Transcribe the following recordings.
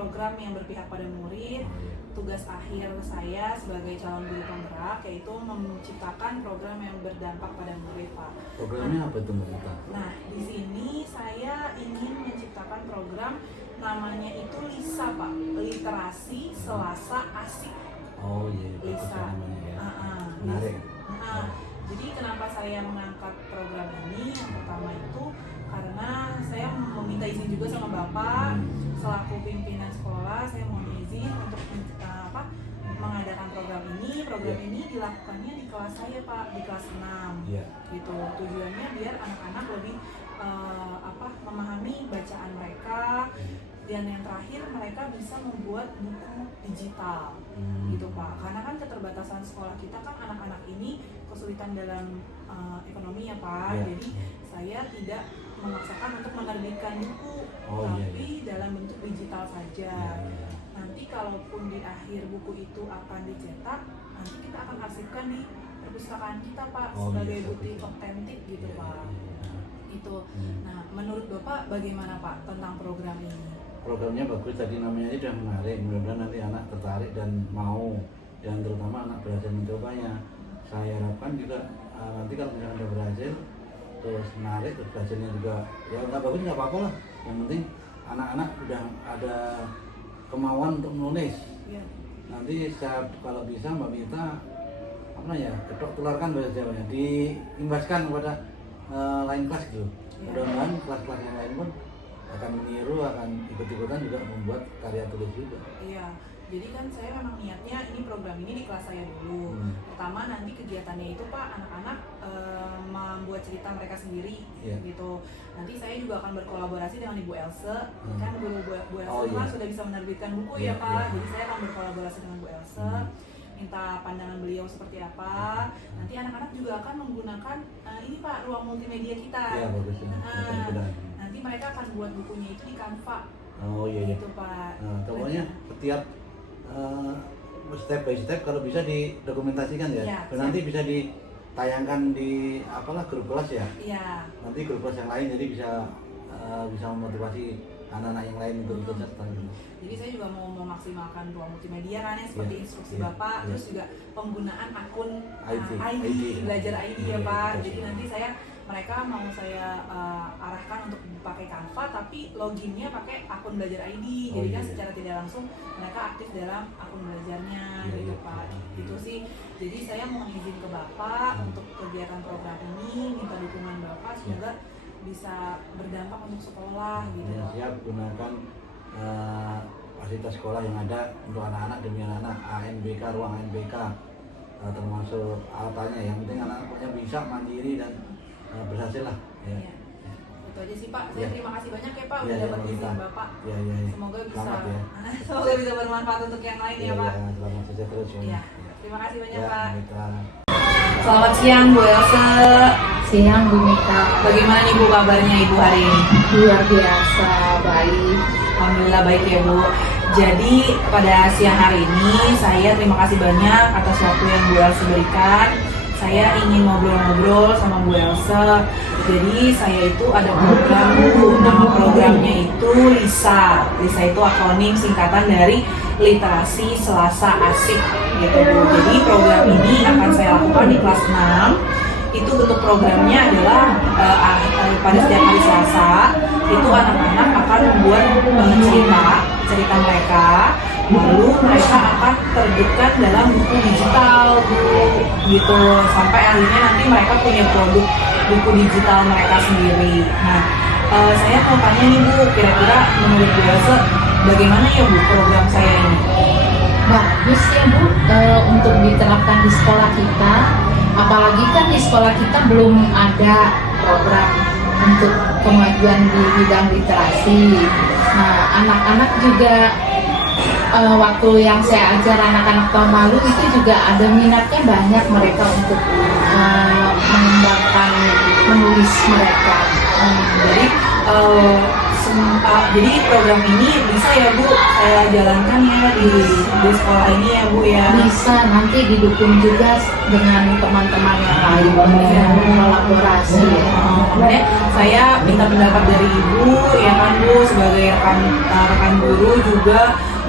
program yang berpihak pada murid. Tugas akhir saya sebagai calon guru penggerak yaitu menciptakan program yang berdampak pada murid, Pak. Programnya apa itu, Mbak Ita? Nah, di sini saya ingin menciptakan program namanya itu LISA, Pak. Literasi Selasa Asik. Oh iya, bagus LISA. namanya ya. Menarik. Menarik. Jadi kenapa saya mengangkat program ini? Yang pertama itu karena saya meminta izin juga sama Bapak selaku pimpinan sekolah, saya mohon izin untuk mengadakan program ini. Program ini dilakukannya di kelas saya, Pak, di kelas 6. Gitu. Tujuannya biar anak-anak lebih memahami bacaan mereka, dan yang terakhir mereka bisa membuat buku digital. Gitu, Pak. Karena kan keterbatasan sekolah kita kan anak-anak ini kesulitan dalam ekonomi ya, Pak. Jadi saya tidak memaksakan untuk menerbitkan buku, tapi dalam bentuk digital saja. Nanti kalaupun di akhir buku itu akan dicetak, nanti kita akan arsipkan di perpustakaan kita, Pak, sebagai bukti otentik gitu, Pak. Itu. Nah, menurut Bapak bagaimana, Pak, tentang program ini? Programnya bagus, tadi namanya sudah menarik. Mudah-mudahan nanti anak tertarik dan mau, dan terutama anak berhasil mencobanya. Saya harapkan juga nanti kalau misalnya Anda berhasil, terus menarik, terus hasilnya juga ya nggak bagus nggak apa-apa lah. Yang penting anak-anak sudah ada kemauan untuk menulis. Nanti saya kalau bisa Mbak Mita ketok tularkan bahasa Jawanya, diimbaskan kepada lain kelas gitu. Mudah-mudahan kelas-kelas yang lain pun akan meniru, akan ikut-ikutan juga membuat karya tulis juga. Iya. Jadi kan saya memang niatnya ini program ini di kelas saya dulu. Pertama nanti kegiatannya itu, Pak, anak-anak membuat cerita mereka sendiri gitu. Nanti saya juga akan berkolaborasi dengan Ibu Else. Kan Bu Else kan sudah bisa menerbitkan buku ya, Pak. Jadi saya akan berkolaborasi dengan Bu Else. Minta pandangan beliau seperti apa. Nanti anak-anak juga akan menggunakan ini, Pak, ruang multimedia kita. Iya, bagus ya. Nanti mereka akan buat bukunya itu di Canva. Gitu, Pak. Nah, pokoknya setiap step by step kalau bisa didokumentasikan ya. Nanti bisa ditayangkan di grup kelas ya. Nanti grup kelas yang lain jadi bisa memotivasi anak-anak yang lain untuk ikut serta. Jadi saya juga mau memaksimalkan ruang multimedia kan ya, seperti instruksi Bapak, terus juga penggunaan akun ID, belajar ID ya, Pak. Jadi nanti mereka mau saya arahkan untuk pakai Canva, tapi loginnya pakai akun belajar ID. Jadi kan secara tidak langsung mereka aktif dalam akun belajarnya gitu, Pak. Gitu sih. Jadi saya mohon izin ke Bapak untuk kegiatan program ini, minta dukungan Bapak semoga bisa berdampak untuk sekolah gitu. Siap, gunakan fasilitas sekolah yang ada untuk anak-anak demi anak-anak, ANBK, ruang ANBK, termasuk alatnya. Yang penting anak-anaknya bisa mandiri dan berhasil lah. Itu aja sih, Pak. Saya terima kasih banyak ya, Pak, udah dapat izin Bapak. Semoga bisa semoga bisa bermanfaat untuk yang lain ya, Pak. Selamat sukses terus. Terima kasih banyak, Pak. Mita. Selamat siang, Bu Elsa. Siang, Bu Mita. Bagaimana nih, Bu, kabarnya Ibu hari ini? Luar biasa, baik. Alhamdulillah baik ya, Bu. Jadi pada siang hari ini saya terima kasih banyak atas waktu yang Bu Elsa berikan. Saya ingin ngobrol-ngobrol sama Bu Elsa. Jadi saya itu ada program, Bu. Nama programnya itu LISA. LISA itu akronim singkatan dari Literasi Selasa Asik gitu, Bu. Jadi program ini akan saya lakukan di kelas 6. Itu bentuk programnya adalah pada setiap hari Selasa itu anak-anak akan membuat cerita mereka, lalu mereka akan terbitkan dalam buku digital gitu, sampai akhirnya nanti mereka punya produk buku digital mereka sendiri. Nah, saya mau tanya nih, Bu, kira-kira menurut Bu Elsa bagaimana ya, Bu, program saya ini? Bagus ya, Bu, untuk diterapkan di sekolah kita. Apalagi kan di sekolah kita belum ada program untuk kemajuan di bidang literasi. Nah, anak-anak juga waktu yang saya ajar anak-anak tahun lalu itu juga ada minatnya banyak mereka untuk mengembangkan menulis mereka. Jadi jadi program ini bisa ya Bu saya jalankan ya di sekolah ini ya Bu ya. Bisa nanti didukung juga dengan teman-teman yang lain dengan kolaborasi. Makanya saya minta pendapat dari Ibu ya kan Bu sebagai rekan guru juga,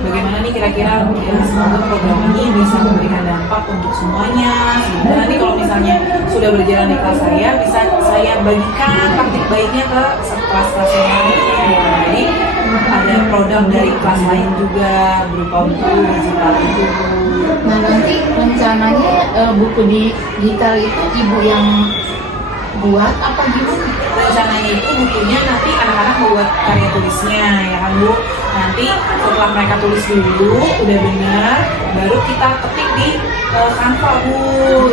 bagaimana nih kira-kira ya, semoga program ini bisa memberikan dampak untuk semuanya. Sehingga nanti kalau misalnya sudah berjalan di kelas saya, bisa saya bagikan praktik baiknya ke kelas-kelas yang lain. Ya. Jadi ada produk dari kelas lain juga berupa buku digital itu. Nah nanti rencananya buku digital itu ibu yang buat apa gimana? Rencananya itu bukunya nanti anak-anak membuat karya tulisnya ya kan Bu. Nanti setelah mereka tulis dulu udah benar, baru kita ketik di Canva Bu.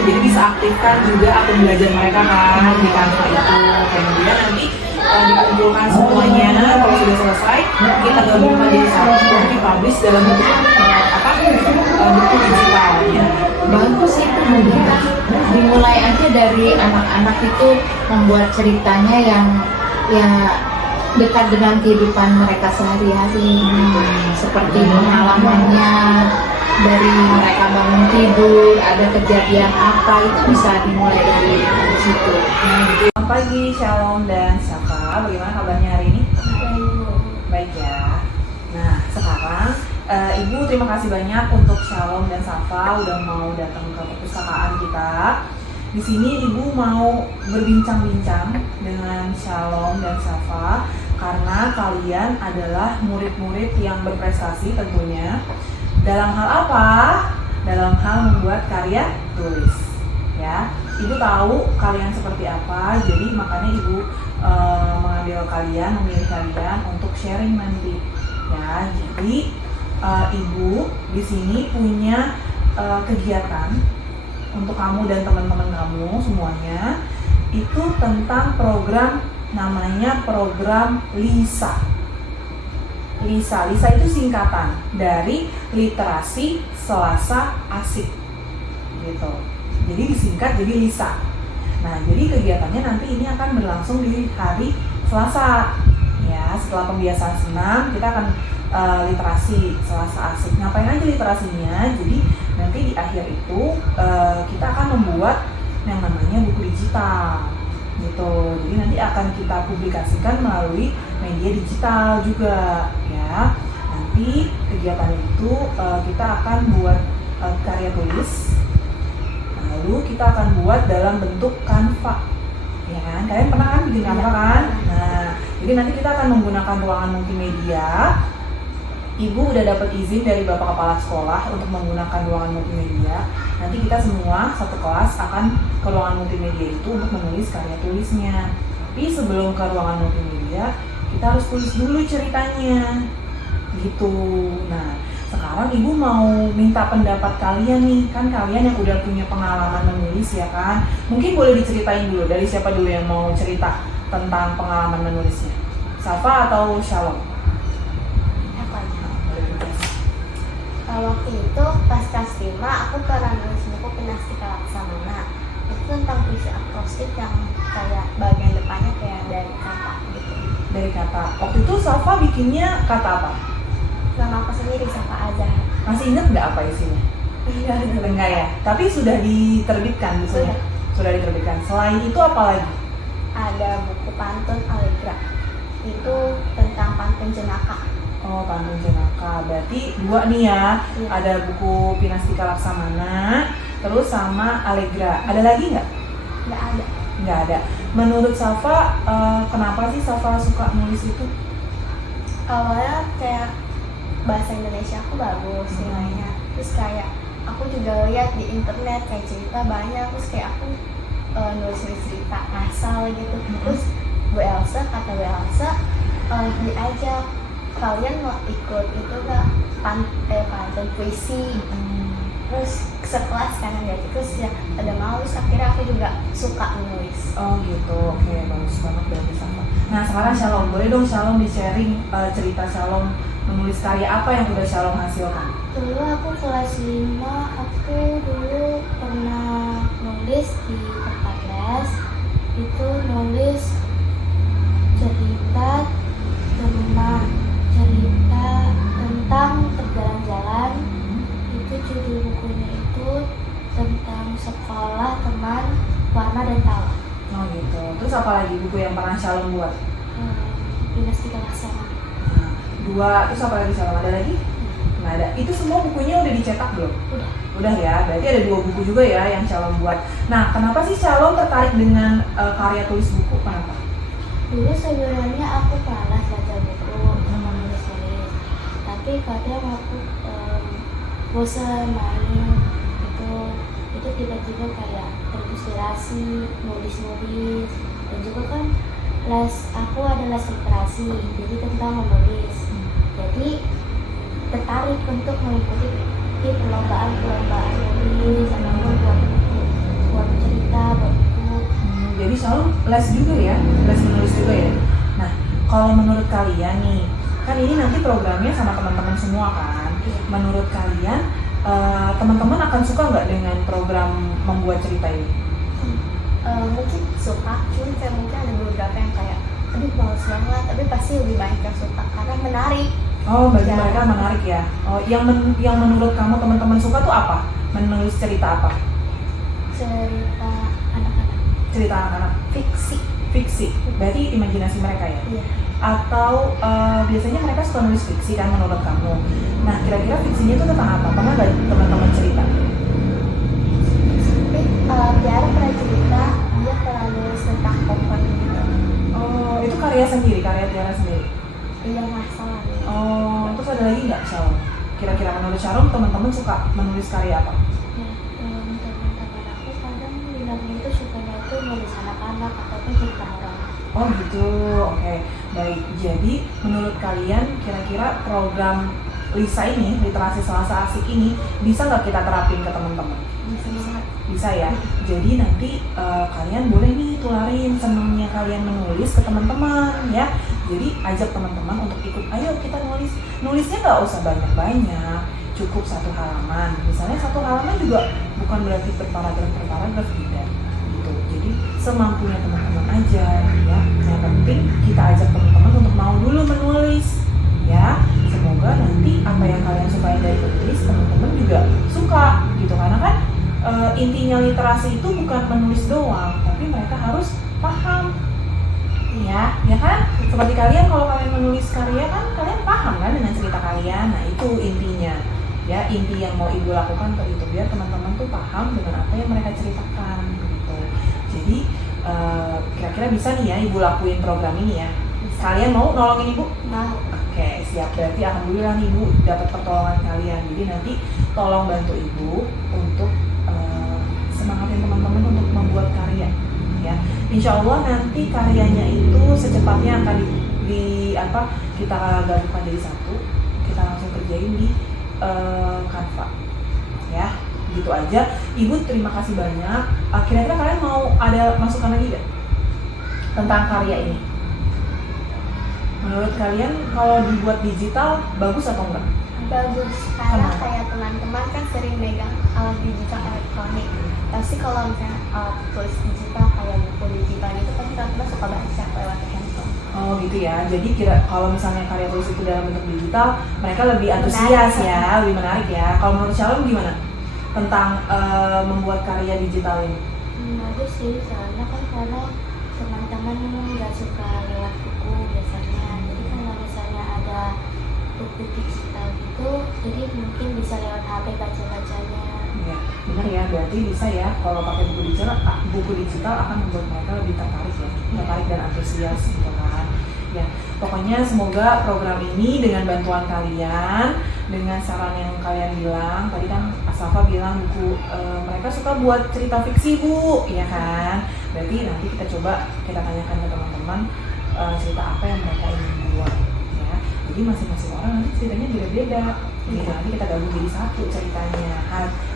Jadi bisa aktifkan juga akun belajar mereka kan di Canva itu. Kemudian nanti dikumpulkan semuanya, kalau sudah selesai kita gabungkan jadi satu, dipublish dalam bentuk buku digital ya. Bagus itu Bunda. Dimulai aja dari anak-anak itu membuat ceritanya yang ya dekat dengan kehidupan mereka sehari-hari, seperti pengalamannya dari mereka bangun tidur, ada kejadian apa, itu bisa dimulai dari situ. Selamat pagi, Shalom dan Safa. Bagaimana kabarnya hari ini? Baik ya. Nah, sekarang Ibu terima kasih banyak untuk Shalom dan Safa udah mau datang ke perpustakaan kita. Di sini Ibu mau berbincang-bincang dengan Shalom dan Safa karena kalian adalah murid-murid yang berprestasi tentunya. Dalam hal apa? Dalam hal membuat karya tulis. Ya, Ibu tahu kalian seperti apa, jadi makanya Ibu memilih kalian untuk sharing nanti. Ya, jadi Ibu di sini punya kegiatan untuk kamu dan teman-teman kamu semuanya, itu tentang program namanya program LISA. LISA itu singkatan dari Literasi Selasa Asik gitu. Jadi disingkat jadi LISA. Nah, jadi kegiatannya nanti ini akan berlangsung di hari Selasa. Ya, setelah pembiasaan senam kita akan literasi Selasa Asik. Ngapain aja literasinya? Jadi nanti di akhir itu kita akan membuat yang namanya buku digital gitu. Jadi nanti akan kita publikasikan melalui media digital juga ya. Nanti kegiatan itu kita akan buat karya tulis. Lalu kita akan buat dalam bentuk Canva. Ya kan? Kalian pernah kan bikin Canva kan? Nah, jadi nanti kita akan menggunakan ruangan multimedia. Ibu udah dapat izin dari Bapak Kepala Sekolah untuk menggunakan ruangan multimedia. Nanti kita semua satu kelas akan ke ruangan multimedia itu untuk menulis karya tulisnya. Tapi sebelum ke ruangan multimedia, kita harus tulis dulu ceritanya. Gitu. Nah, sekarang Ibu mau minta pendapat kalian nih. Kan kalian yang udah punya pengalaman menulis ya kan. Mungkin boleh diceritain dulu, dari siapa dulu yang mau cerita tentang pengalaman menulisnya? Safa atau Shalom? Waktu itu pas kelas 5 aku pernah nulis buku Pinastika Laksamana. Itu tentang puisi akrostik yang kayak bagian depannya kayak dari kata gitu. Dari kata. Waktu itu Safa bikinnya kata apa? Nama aku sendiri Safa Azhar. Masih inget nggak apa isinya? Enggak ya? Tapi sudah diterbitkan bukunya? Sudah diterbitkan. Selain itu apa lagi? Ada buku pantun Allegra. Itu tentang pantun jenaka. Oh, pantun jenaka. Berarti dua nih ya. Iya. Ada buku Pinastika Laksamana, terus sama Allegra. Ada lagi nggak? Nggak ada. Nggak ada. Menurut Safa, kenapa sih Safa suka nulis itu? Awalnya kayak bahasa Indonesia aku bagus nilainya. Terus kayak aku juga lihat di internet kayak cerita banyak. Terus kayak aku nulis cerita asal gitu. Terus Bu Elsa kata Bu Elsa diajak, kalian mau ikut itu gak pantun puisi. Terus sekelas kan ya, terus ya ada mau, terus akhirnya aku juga suka menulis. Oh gitu, oke, bagus banget dari Safa. Nah sekarang Shalom, boleh dong Shalom di-sharing cerita Shalom menulis karya apa yang udah Shalom hasilkan? Dulu aku kelas 5, aku dulu pernah nulis di tempat les. Itu nulis cerita tentang cerita tentang berjalan-jalan. Itu judul bukunya itu tentang sekolah, teman, warna dan tawa. Oh gitu. Terus apa lagi buku yang pernah Shalom buat? Dinasti Kelasan. Nah, 2. Terus apa lagi Shalom? Ada lagi? Nggak ada. Itu semua bukunya udah dicetak belum? Udah. Udah ya. Berarti ada 2 buku juga ya yang Shalom buat. Nah, kenapa sih Shalom tertarik dengan karya tulis buku? Kenapa? Dulu sebenarnya aku malas baca buku sama nulis-nulis, tapi kadang aku bosan main itu tiba-tiba kayak terinspirasi nulis-nulis. Dan juga kan aku ada les literasi, jadi tentang menulis. Jadi tertarik untuk mengikuti perlombaan nulis ataupun buat cerita, buat buku. Jadi Shalom les juga ya, les menulis juga ya. Nah, kalau menurut kalian nih, kan ini nanti programnya sama teman-teman semua kan. Menurut kalian, teman-teman akan suka nggak dengan program membuat cerita ini? Mungkin suka, cuma kayak mungkin ada beberapa yang kayak aduh males banget, tapi pasti lebih banyak yang suka karena menarik. Oh, bagi Ya. mereka menarik ya. Oh, yang menurut kamu teman-teman suka tuh apa? Menulis cerita apa? Cerita anak-anak, Cerita anak-anak, fiksi. fiksi. Berarti imajinasi mereka ya? Iya. Atau biasanya mereka suka nulis fiksi kan menurut kamu. Nah, kira-kira fiksinya itu tentang apa? Pernah nggak teman-teman cerita? Tiara pernah cerita dia pernah nulis tentang pohon gitu. Oh, itu karya sendiri, karya Tiara sendiri. Iya, masalah. Oh, terus ada lagi nggak Shalom? Kira-kira menurut Shalom teman-teman suka menulis karya apa? Ya, teman-teman aku kadang bilangnya itu sukanya itu nulis anak-anak ataupun cerita orang. Oh gitu, oke. Baik, jadi menurut kalian kira-kira program Lisa ini, Literasi Selasa Asik ini bisa nggak kita terapin ke teman-teman? Bisa. Bisa ya. Jadi nanti kalian boleh nih tularin senangnya kalian menulis ke teman-teman ya. Jadi ajak teman-teman untuk ikut. Ayo kita nulis. Nulisnya nggak usah banyak-banyak, cukup 1 halaman. Misalnya 1 halaman juga bukan berarti berparagraf tidak. Gitu. Jadi semampunya teman-teman aja ya. Yang penting kita ajak teman-teman untuk mau dulu menulis ya. Semoga nanti apa yang kalian sukai dari menulis teman-teman juga suka gitu, karena kan intinya literasi itu bukan menulis doang, tapi mereka harus paham ya kan? Seperti kalian kalau kalian menulis karya kan kalian paham kan dengan cerita kalian. Nah, itu intinya ya, inti yang mau ibu lakukan ke itu biar teman-teman tuh paham dengan apa yang mereka ceritakan gitu. Jadi kira-kira bisa nih ya ibu lakuin program ini ya. Kalian mau nolongin ibu? Mau. Oke, siap. Berarti alhamdulillah nih ibu dapat pertolongan kalian. Jadi nanti tolong bantu ibu untuk semangatin teman-teman untuk membuat karya ya. Insya Allah nanti karyanya itu secepatnya akan kita gabungkan jadi satu, kita langsung kerjain di Canva ya. Gitu aja. Ibu terima kasih banyak. Kira-kira kalian mau ada masukan lagi gak tentang karya ini? Menurut kalian kalau dibuat digital bagus atau enggak? Bagus, karena Kenapa? kayak teman-teman kan sering megang alat digital elektronik. Tapi kalau misalnya alat tulis digital kayak buku digital itu kan teman-teman suka baca lewat handphone. Oh gitu ya. Jadi kalau misalnya karya tulis itu dalam bentuk digital, mereka lebih antusias ya, lebih menarik ya. Kalau menurut Shalom gimana tentang membuat karya digital ini? Bagus sih, soalnya kan kalau teman-teman nggak suka lewat buku biasanya. Jadi kalau misalnya ada buku digital gitu, jadi mungkin bisa lewat HP baca-bacanya. Ya, benar ya. Berarti bisa ya kalau pakai buku digital akan membuat mereka lebih tertarik dan antusias gitu kan. Ya, pokoknya semoga program ini dengan bantuan kalian, dengan saran yang kalian bilang, tadi kan Asafa bilang buku mereka suka buat cerita fiksi bu, ya kan? Berarti nanti kita coba kita tanyakan ke teman-teman cerita apa yang mereka ingin buat, ya. Jadi masing-masing orang nanti ceritanya beda-beda. Jadi nanti kita gabung jadi satu ceritanya.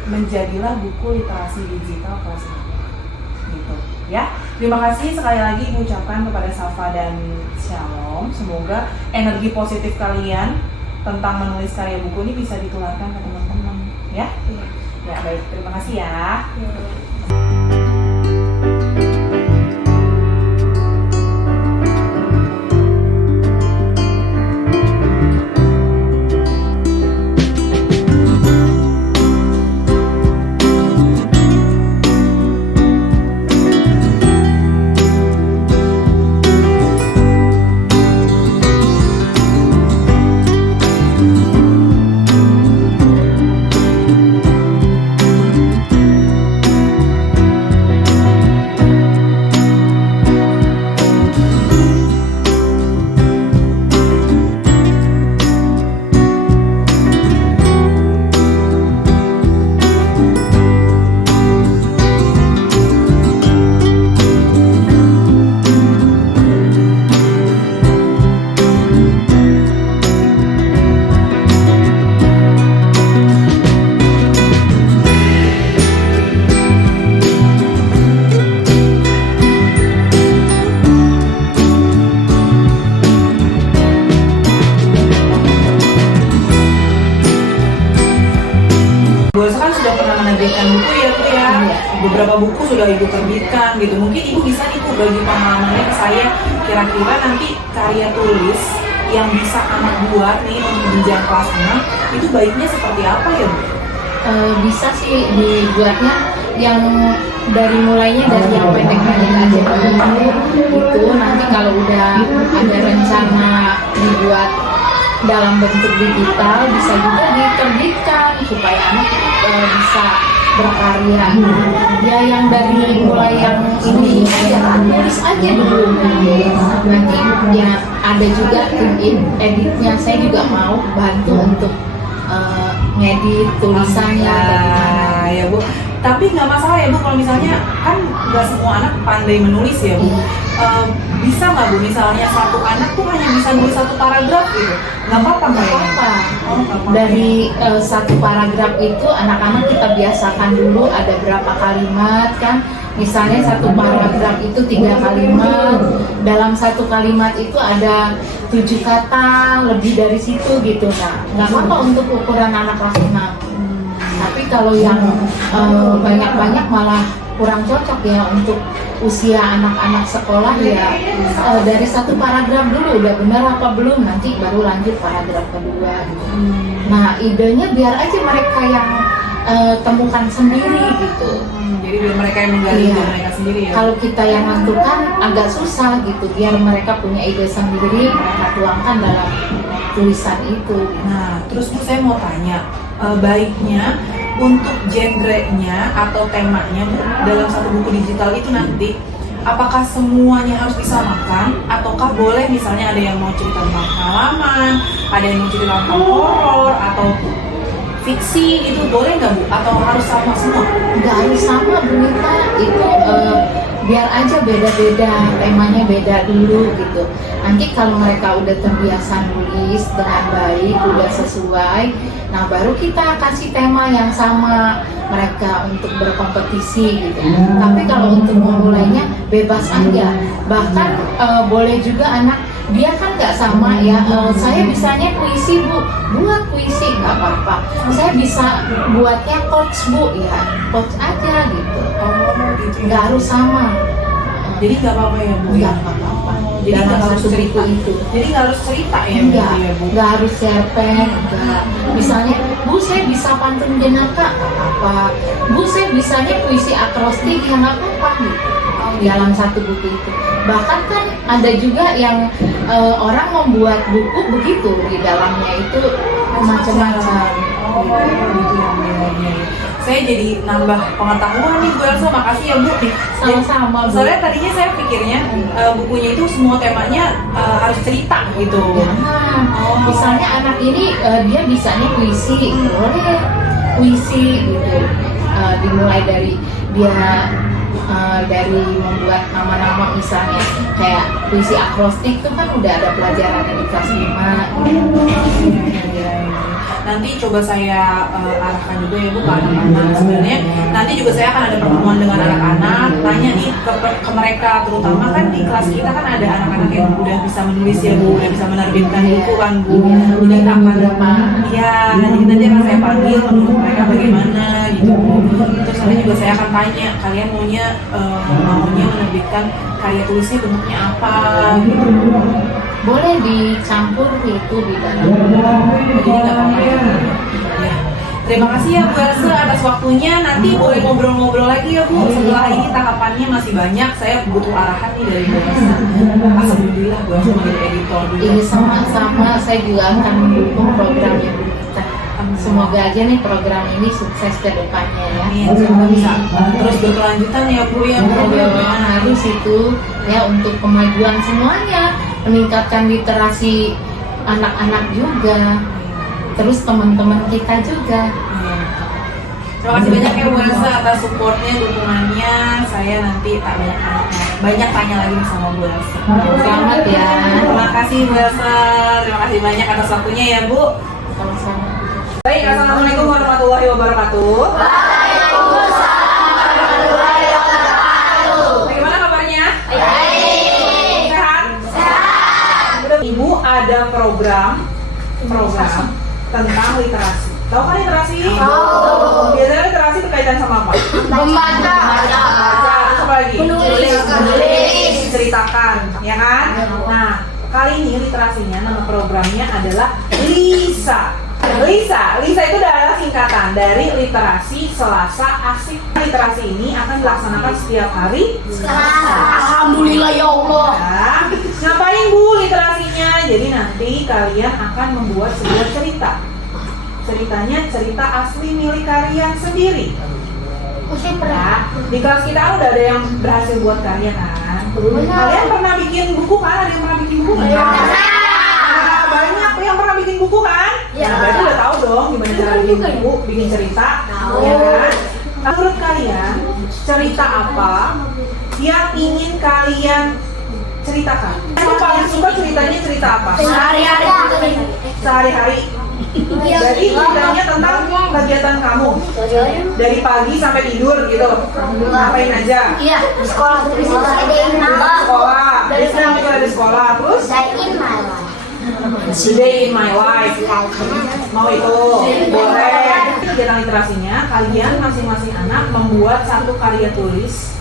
Menjadilah buku literasi digital kelas 5. Gitu, ya. Terima kasih sekali lagi Ibu ucapkan kepada Safa dan Shalom. Semoga energi positif kalian tentang menulis karya buku ini bisa ditularkan ke teman-teman, ya. Ya, baik. Terima kasih ya. menerbitkan buku ya Bu ya. Beberapa buku sudah Ibu terbitkan gitu. Mungkin Ibu bisa nih Bu bagi pengalamannya ke saya, kira-kira nanti karya tulis yang bisa anak buat nih untuk jenjang kelas 6 itu baiknya seperti apa ya Bu? Bisa sih dibuatnya yang dari mulainya dari yang pendek-pendek aja dulu. Itu nanti kalau udah ada rencana dibuat dalam bentuk digital bisa juga diterbitkan supaya anak bisa berkarya. Ya yang dari mulai yang ini aja tulis aja dulu. Nanti ya ada juga tim editnya, saya juga mau bantu untuk ngedit tulisannya. Ya Bu, tapi nggak masalah ya Bu kalau misalnya kan nggak semua anak pandai menulis ya Bu. Bisa nggak Bu misalnya satu anak tuh hanya bisa nulis satu paragraf gitu, nggak apa-apa Nggak kayaknya? apa-apa. Oh, nggak apa-apa. Dari satu paragraf itu anak-anak kita biasakan dulu ada berapa kalimat kan. Misalnya satu paragraf itu 3 kalimat, dalam satu kalimat itu ada 7 kata, lebih dari situ gitu. Nah, nggak apa-apa untuk ukuran anak kelas 6. Tapi kalau yang banyak-banyak malah kurang cocok ya untuk usia anak-anak sekolah ya. Dari satu paragraf dulu udah benar apa belum, nanti baru lanjut paragraf kedua gitu. Nah, idenya biar aja mereka yang temukan sendiri gitu. Jadi biar mereka yang menggali Iya. ide mereka sendiri ya. Kalau kita yang menentukan agak susah gitu, biar mereka punya ide sendiri, mereka tuangkan dalam tulisan itu. Nah, terus Bu saya mau tanya, baiknya untuk genrenya atau temanya Bu, dalam satu buku digital itu nanti apakah semuanya harus disamakan ataukah boleh misalnya ada yang mau cerita tentang pengalaman, ada yang mau cerita tentang horor atau fiksi gitu, boleh nggak Bu? Atau harus sama semua? Nggak harus sama Bu Nita, itu biar aja beda-beda, temanya beda dulu gitu. Nanti kalau mereka udah terbiasa nulis dengan baik, udah sesuai, nah baru kita kasih tema yang sama mereka untuk berkompetisi gitu. Tapi kalau untuk memulainya bebas aja, bahkan boleh juga anak dia kan nggak sama ya, saya bisanya puisi Bu, buat puisi nggak apa-apa. Saya bisa buatnya quotes Bu, ya quotes aja gitu. Oh, gitu. Nggak harus sama. Jadi nggak apa-apa ya Bu? Nggak apa-apa. Jadi Dalam nggak harus satu cerita buku itu. Jadi nggak harus cerita ya Enggak, berarti ya Bu? nggak harus cerpen, enggak. Misalnya, Bu saya bisa pantun jenaka, nggak apa-apa. Bu saya bisanya puisi akrostik, ya nggak apa-apa gitu. Dalam satu buku itu. Bahkan kan ada juga yang orang membuat buku begitu, di dalamnya itu macam-macam. Oh, gitu ya Bu. Ya. Saya jadi nambah pengetahuan nih Bu Elsa, makasih ya Bu. Sama-sama, Bu. Soalnya tadinya saya pikirnya bukunya itu semua temanya harus cerita gitu. Jangan. Oh. Misalnya anak ini dia bisanya puisi, boleh puisi gitu. Dimulai dari dia dari membuat nama-nama, misalnya kayak puisi akrostik itu kan udah ada pelajaran di kelas 5. Nanti coba saya arahkan juga ya Bu ke anak-anak. Sebenarnya nanti juga saya akan ada pertemuan dengan anak-anak, tanya nih ke mereka, terutama kan di kelas kita kan ada anak-anak yang udah bisa menulis ya Bu, udah bisa menerbitkan buku kan Bu. Jadi akan ya, nanti akan saya panggil menurut mereka bagaimana gitu Bu. Terus nanti juga saya akan tanya kalian maunya menerbitkan karya tulisnya bentuknya apa gitu. Boleh dicampur itu di dalam. Jadi nggak apa-apa ya. Ya. Terima kasih ya Bu Elsa atas waktunya. Nanti boleh ngobrol-ngobrol lagi ya Bu. Setelah ini tahapannya masih banyak. Saya butuh arahan nih dari Bu Elsa. Alhamdulillah Bu Elsa menjadi editor dulu. Ini sama-sama, saya juga akan mendukung programnya Bu kita. Semoga aja nih program ini sukses ke depannya ya. Amin. Semoga bisa terus berkelanjutan ya Bu ya. Harus itu ya untuk kemajuan semuanya, meningkatkan literasi anak-anak juga, terus teman-teman kita juga. Terima kasih banyak ya Bu Elsa atas supportnya, dukungannya. Saya nanti tak banyak tanya lagi sama Bu Elsa. Selamat ya. Terima kasih Bu Elsa. Terima kasih banyak atas waktunya ya Bu. Sama-sama. Baik, assalamualaikum warahmatullahi wabarakatuh. Waalaikumsalam warahmatullahi wabarakatuh. Bagaimana kabarnya? Baik. Sehat? Sehat. Ibu ada program tentang literasi. Tahu kan literasi? Tahu. Biasanya literasi berkaitan sama apa? Membaca. Baca, terus apa lagi? Menulis. Ceritakan, ya kan? Nah, kali ini literasinya, nama programnya adalah LISA. LISA itu adalah singkatan dari literasi Selasa Asik. Literasi ini akan dilaksanakan setiap hari Alhamdulillah ya Allah. Nah, ngapain Bu literasinya? Jadi nanti kalian akan membuat sebuah cerita. Ceritanya cerita asli milik kalian sendiri. Nah, di kelas kita udah ada yang berhasil buat karya kan? Kalian pernah bikin buku kan? Ada yang pernah bikin buku nggak? Nah, banyak yang pernah bikin buku kan? Nah, berarti udah tahu dong gimana cara bikin buku, bikin cerita, ya kan? Menurut kalian, cerita apa yang ingin kalian ceritakan? Kamu paling suka ceritanya cerita apa? Sehari-hari. Jadi ceritanya tentang kegiatan kamu dari pagi sampai tidur gitu. Ngapain aja? Iya, di sekolah. Sekolah. Dari sekarang juga ada sekolah. Terus Day in my life. Mau itu boleh. Kegiatan literasinya kalian masing-masing anak membuat satu karya tulis.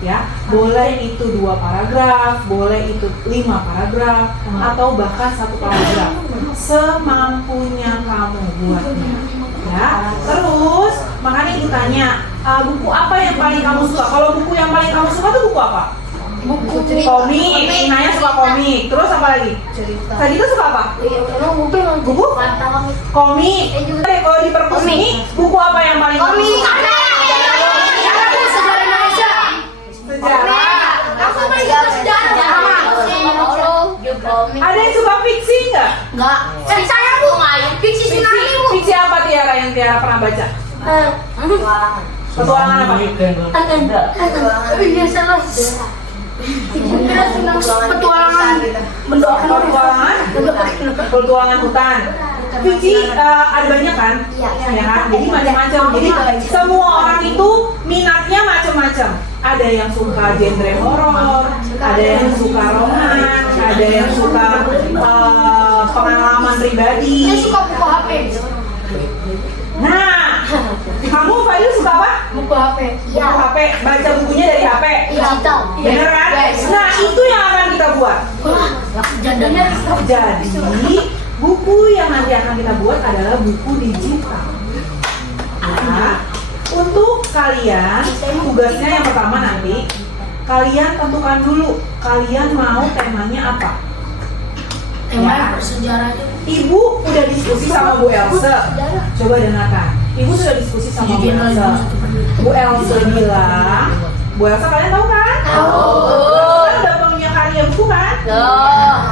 Ya, boleh itu 2 paragraf, boleh itu 5 paragraf, atau bahkan 1 paragraf, semampunya kamu buatnya. Ya, terus makanya ibu tanya, buku apa yang paling kamu suka? Kalau buku yang paling kamu suka tuh buku apa? Buku Komik. Nanya suka komik. Terus apa lagi? Tadi tuh suka apa? Buku? Komik. Kalau di perpus ini, buku apa yang paling kamu suka? Sejarah. Aku paling suka sejarah. Ada yang suka fiksi nggak? Enggak. Saya Bu main fiksi tsunami Bu. Fiksi apa Tiara yang Tiara pernah baca? Petualangan apa? Iya salah. Petualangan petualangan hutan. Fiksi ada banyak kan? Ya kan? Jadi macam-macam. Jadi semua orang itu minatnya macam-macam. Ada yang suka genre horor, ada yang suka roman, ada yang suka pengalaman pribadi. Saya suka buku HP. Nah, kamu Failu suka apa? Buku HP. Buku HP, baca bukunya dari HP. Digital. Bener kan? Nah, itu yang akan kita buat. Jadinya Jadi, buku yang nanti akan kita buat adalah buku digital. Nah, untuk kalian, tugasnya yang pertama nanti, kalian tentukan dulu, kalian mau temanya apa? temanya bersejarah. Ibu udah diskusi sama Bu Elsa. Coba dengarkan. Ibu sudah diskusi sama Bu Elsa. Bu Elsa bilang, Bu Elsa kalian tahu kan? Tahu. Kan udah punya karya buku kan?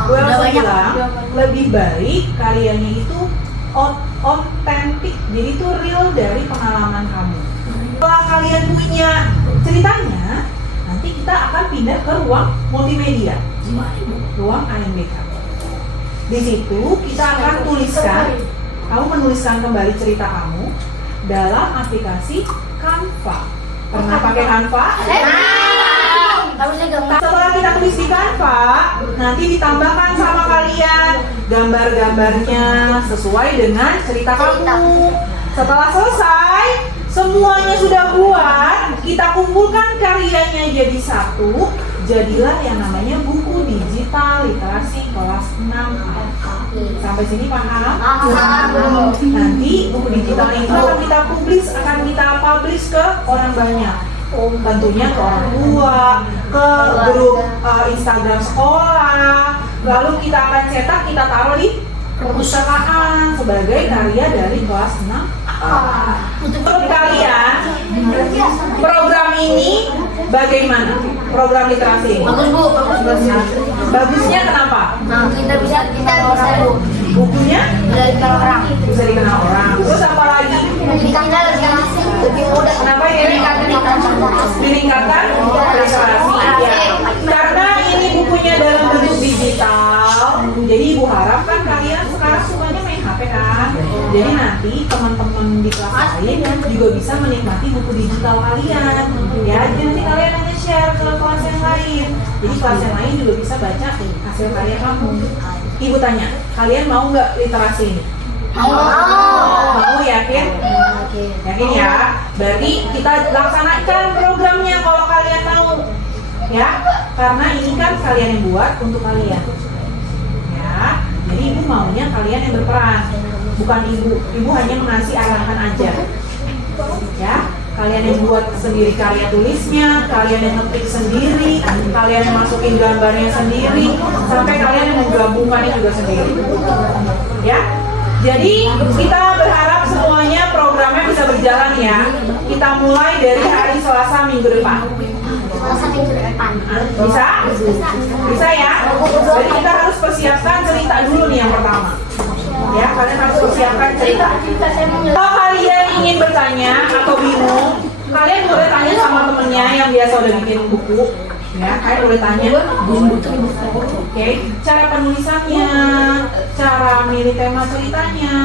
Bu Elsa bilang lebih baik karyanya itu otentik, jadi itu real dari pengalaman kamu. Setelah kalian punya ceritanya, nanti kita akan pindah ke ruang multimedia, ruang AMBK. Di situ kita akan tuliskan, kamu menuliskan kembali cerita kamu dalam aplikasi Canva. Pernah pakai Canva? Setelah kita tulis di Canva, nanti ditambahkan sama kalian gambar-gambarnya sesuai dengan cerita kamu. Setelah selesai, semuanya sudah buat, kita kumpulkan karyanya jadi satu. Jadilah yang namanya buku digital literasi kelas 6A. Sampai sini paham? Nanti buku digital itu akan kita publish ke orang banyak. Tentunya ke orang tua, ke grup Instagram sekolah. Lalu kita akan cetak, kita taruh di perpustakaan sebagai karya dari kelas 6A. Untuk kalian, program ini bagaimana? Program literasi. Bagus Bu. Bagusnya kenapa? Kita bisa Bu. Bukunya Dikenal orang. bisa dikenal orang. Terus apa lagi? Kita lebih mudah. Kenapa ya? Meningkatkan literasi. Ya. Karena ini bukunya dalam bentuk digital, jadi ibu harap kan kalian sekarang sukanya main HP kan. Jadi nanti teman-teman di kelas lain juga bisa menikmati buku digital kalian. Ya, jadi nanti kalian hanya share ke kelas yang lain. Jadi kelas yang lain juga bisa baca hasil karya kamu. Ibu tanya, kalian mau nggak literasi ini? Mau. Mau ya? Berarti kita laksanakan programnya kalau kalian mau, ya. Karena ini kan kalian yang buat untuk kalian, ya. Jadi ibu maunya kalian yang berperan, bukan ibu. Ibu hanya mengasih arahan aja, ya. Kalian yang buat sendiri karya tulisnya, kalian yang ngetik sendiri, kalian yang masukin gambarnya sendiri, sampai kalian yang menggabungkannya juga sendiri, ya. Jadi kita berharap semuanya programnya bisa berjalan ya. Kita mulai dari hari Selasa minggu depan. Selasa minggu depan. Bisa? Bisa ya? Jadi kita harus persiapkan cerita dulu nih yang pertama. Ya, kalian harus persiapkan cerita. Kalau kalian ingin bertanya atau bingung, kalian boleh tanya sama temennya yang biasa udah bikin buku. Ya, kalian boleh tanya. Oke, cara penulisannya, cara milih tema ceritanya,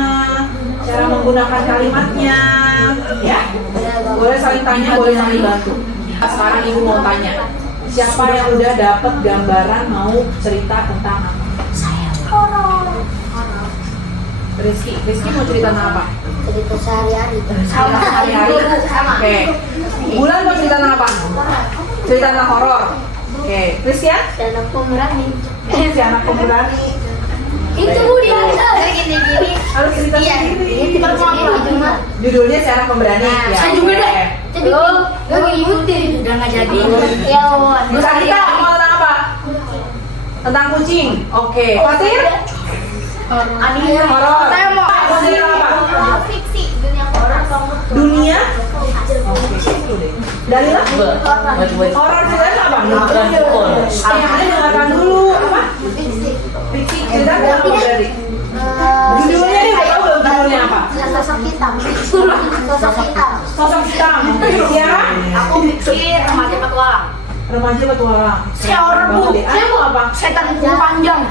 cara menggunakan kalimatnya, ya. Boleh saling tanya, boleh saling bantu. Sekarang ibu mau tanya, siapa yang udah dapet gambaran mau cerita tentang apa? Rizky mau cerita tentang apa? Cerita sehari-hari. Sehari-hari. Oke. Bulan mau cerita tentang apa? Cerita tentang horor. Oke. Christian? Dan aku berani. Si anak pemberani. Itu Bu dia gini-gini. Harus cerita sendiri. Cuma Judulnya si anak pemberani. Ya. saya juga deh. Jadi lo ngikutin udah nggak jadi. Ya, Bisa kita mau tentang apa? Tentang kucing. Oke. Fatir? anime Horor. saya mau Cerita apa? fiksi dunia horor. Dunia? Oke. Dalila? Horor ceritanya apa? Yang dengarkan dulu apa? Fiksi cerita apa berarti? Judulnya nih nggak tahu belum judulnya apa? Sosok hitam. Sosok hitam. Sosok hitam. Tiara? Aku mikir remaja petualang. Remaja petualang. Saya horor Bu. Saya mau apa? Setan kuku panjang.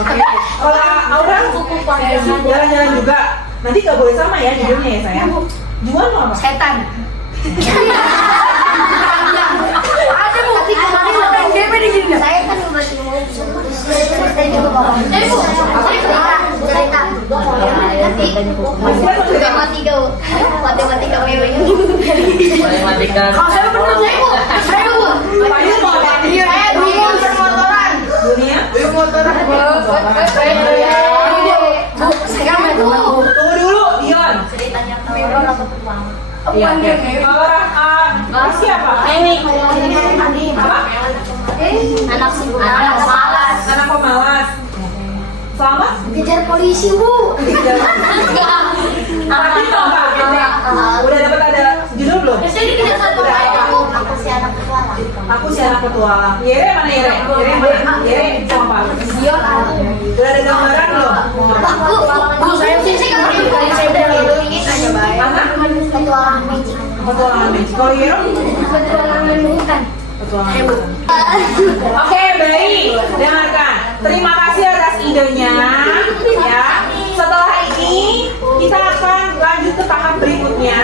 Oke. Kalau Aura? Kuku panjang. Jalan-jalan juga. Nanti nggak boleh sama ya judulnya ya sayang. Juan mau apa? Setan. Ada Bu. Tapi kemarin DP di sini. Saya kan berarti mau saya juga bawa. Bu, cerita. Nanti matematika Bu. Matematika wewe. Matematika. Kalau saya benar saya Bu. Saya Bu. Panggil mau apa? Saya dunia permotoran. Dunia? Permotoran. Bu, saya main Bu. Tunggu dulu, Dion. Ceritanya horor apa petualang? Iya, oke. Orang siapa? Ini. Apa? Anak si anak malas. Anak pemalas. Selamat? Kejar polisi Bu. Tapi tau nggak? Udah dapat ada judul belum? Saya dikejar satu orang Bu. Aku si anak petualang. Aku si anak petualang. Yere mana Yere? Yere mana? Yere siapa? Dion ada. Udah ada gambaran belum? Bu, saya sih nggak mau saya udah ingin aja baik. Mana? Petualangan magic. Petualangan magic. Kalau Yero? Petualangan bukan. Petualangan. Oke, baik. Dengarkan. Terima kasih atas idenya. Ya. Setelah ini kita akan lanjut ke tahap berikutnya.